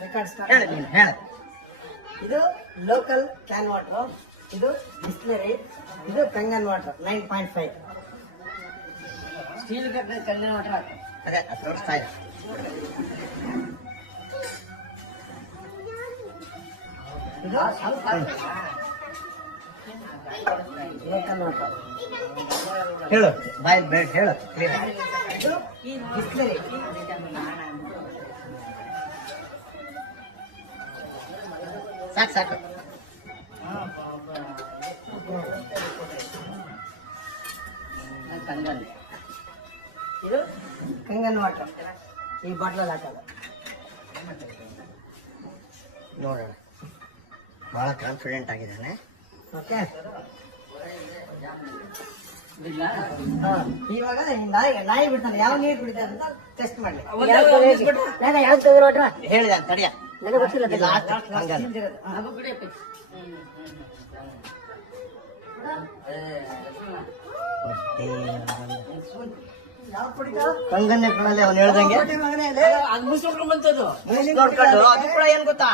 ಹೇಳಿ ನೀನು ಹೇಳ. ಇದು ಲೋಕಲ್ ಕ್ಯಾನ್ ವಾಟರ್, ಇದು ಬಿಸ್ಲರಿ, ಇದು Kangan water 9.5. Steel Kangan water ಅದೇ ತೋರಿಸ್ತಾ ಇದೆ. ಇದು ಲೋಕಲ್ ವಾಟರ್. ಹೇಳು ಬಾಯ್ ಬೇಡ ಹೇಳು ಕ್ಲಿಯರ್. ಇದು ಬಿಸ್ಲರಿ. ಸಾಕು ಸಾಕು. ಕಂಗನ್. ಇದು ಕಂಗನ್ ವಾಟರ್, ಈ ಬಾಟ್ಲಲ್ಲಿ ಹಾಕಲ್ಲ. ನೋಡೋಣ, ಬಹಳ ಕಾನ್ಫಿಡೆಂಟ್ ಆಗಿದ್ದಾನೆ. ಓಕೆ, ಇಲ್ಲ ಇವಾಗ ನಾಯಿ ಬಿಡ್ತಾನೆ, ಯಾವ ನೀರು ಬಿಡ್ತಾರೆ ಅಂತ ಟೆಸ್ಟ್ ಮಾಡ್ಲಿ. ಹೇಳಿದ ತಡಿಯ ನನಗೆ ಗೊತ್ತಿಲ್ಲ. ಅದು ಬಿಡಿ. ಯಾವ ಕುಡಿತ ಕಂಗನ್ನೇ ಕಣಲ್ಲಿ ಅವ್ನು ಹೇಳ್ದಂಗೆ ಅದು ಮುಸ್ಕೊಂಡ್ರು ಬಂತದ್ದು. ನೋಡ್ಕೊಂಡು ಅದು ಕೂಡ ಏನ್ ಗೊತ್ತಾ,